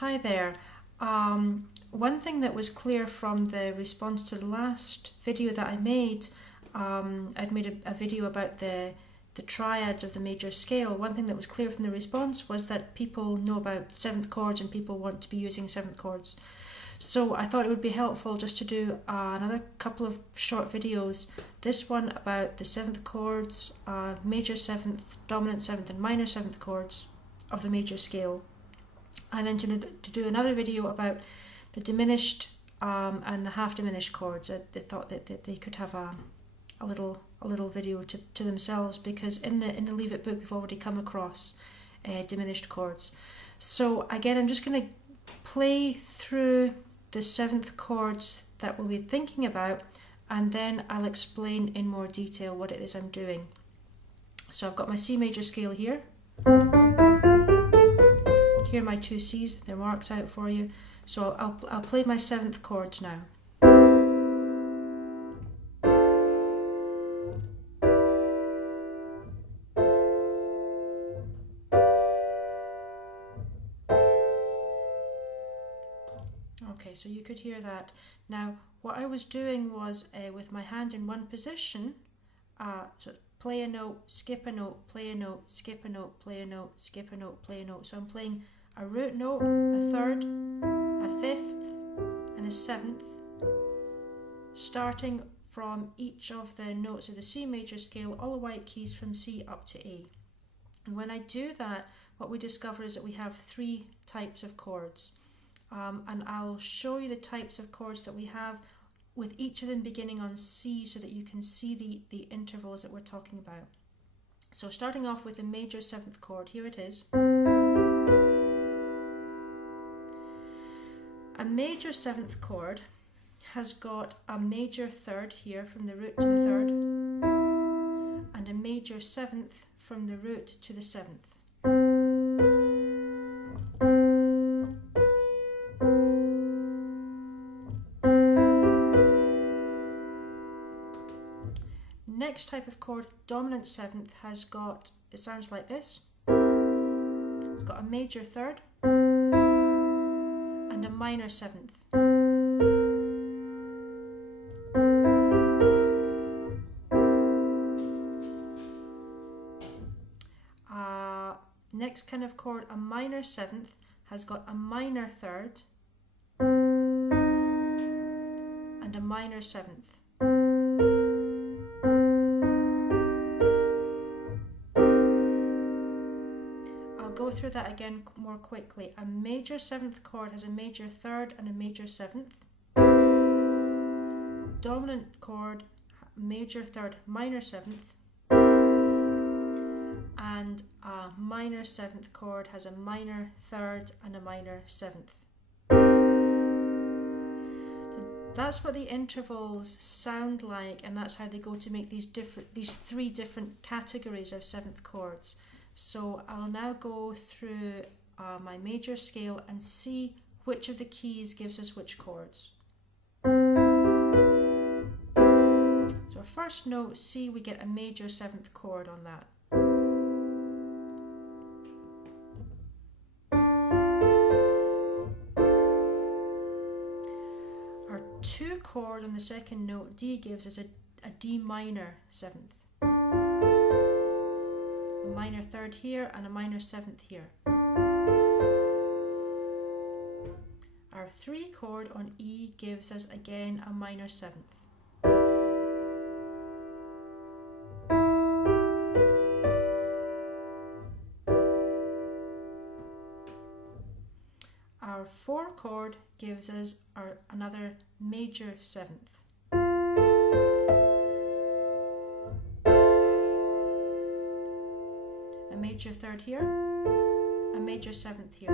Hi there. One thing that was clear from the response to the last video that I made, I'd made a video about the triads of the major scale. One thing that was clear from the response was that people know about seventh chords and people want to be using seventh chords. So I thought it would be helpful just to do another couple of short videos. This one about the seventh chords, major seventh, dominant seventh and minor seventh chords of the major scale. And then to do another video about the diminished and the half diminished chords. They thought that they could have a little video to themselves, because in the Leave It book we've already come across diminished chords. So again, I'm just going to play through the seventh chords that we'll be thinking about, and then I'll explain in more detail what it is I'm doing. So I've got my C major scale here. Here are my two C's, they're marked out for you. So I'll play my seventh chords now. Okay, so you could hear that. Now, what I was doing was with my hand in one position, so play a note, skip a note, play a note, skip a note, play a note, skip a note, play a note. So I'm playing a root note, a third, a fifth, and a seventh, starting from each of the notes of the C major scale, all the white keys from C up to A. And when I do that, what we discover is that we have three types of chords. And I'll show you the types of chords that we have, with each of them beginning on C, so that you can see the intervals that we're talking about. So starting off with a major seventh chord, here it is. A major seventh chord has got a major third here from the root to the third, and a major seventh from the root to the seventh. Next type of chord, dominant seventh, has got, it sounds like this. It's got a major third and a minor seventh. Next kind of chord, a minor seventh, has got a minor third and a minor seventh. Go through that again more quickly. A major seventh chord has a major third and a major seventh. Dominant chord, major third, minor seventh. And a minor seventh chord has a minor third and a minor seventh. So that's what the intervals sound like, and that's how they go to make these three different categories of seventh chords. So I'll now go through my major scale and see which of the keys gives us which chords. So first note, C, we get a major seventh chord on that. Our two chord on the second note, D, gives us a D minor seventh. Minor third here and a minor seventh here. Our three chord on E gives us again a minor seventh. Our four chord gives us another major seventh. A major third here, a major seventh here.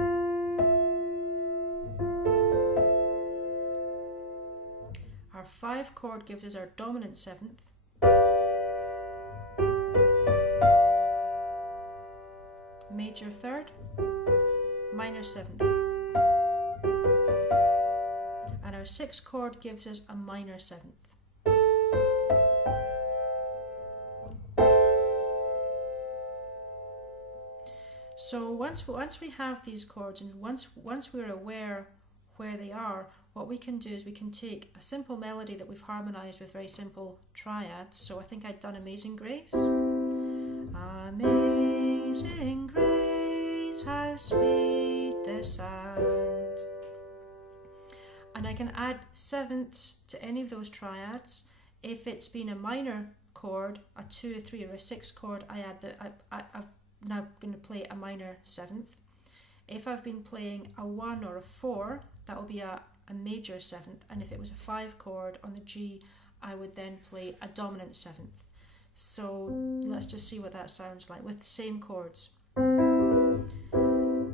Our five chord gives us our dominant seventh. Major third, minor seventh. And our sixth chord gives us a minor seventh. So once we have these chords, and once we're aware where they are, what we can do is we can take a simple melody that we've harmonized with very simple triads. So I think I'd done Amazing Grace. Amazing grace, how sweet the sound. And I can add sevenths to any of those triads. If it's been a minor chord, a 2, a 3, or a 6 chord, I'm now going to play a minor seventh. If I've been playing a 1 or a 4, that will be a major seventh, and if it was a 5 chord on the G, I would then play a dominant seventh. So let's just see what that sounds like with the same chords.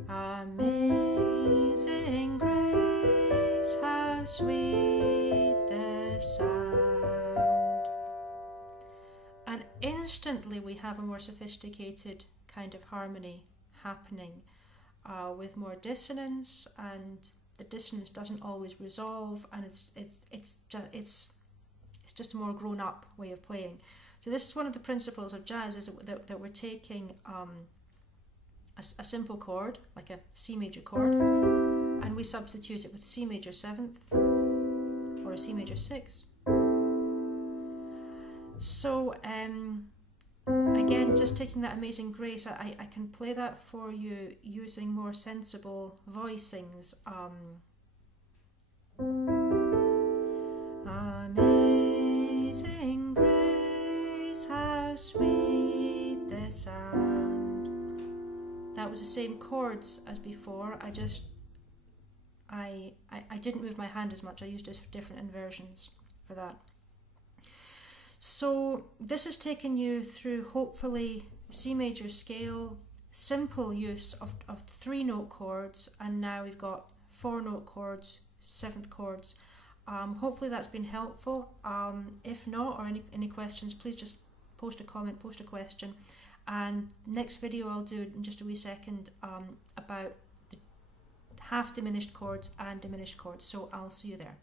Amazing grace, how sweet the sound. And instantly we have a more sophisticated kind of harmony happening, with more dissonance, and the dissonance doesn't always resolve, and it's just a more grown up way of playing. So this is one of the principles of jazz, is that we're taking a simple chord, like a C major chord, and we substitute it with a C major seventh or a C major 6. So again, just taking that Amazing Grace, I can play that for you using more sensible voicings. Amazing grace, how sweet the sound. That was the same chords as before. I didn't move my hand as much. I used different inversions for that. So this has taken you through, hopefully, C major scale, simple use of 3-note chords, and now we've got 4-note chords, 7th chords. Hopefully that's been helpful. If not, or any questions, please just post a comment, post a question. And next video I'll do in just a wee second about the half diminished chords and diminished chords. So I'll see you there.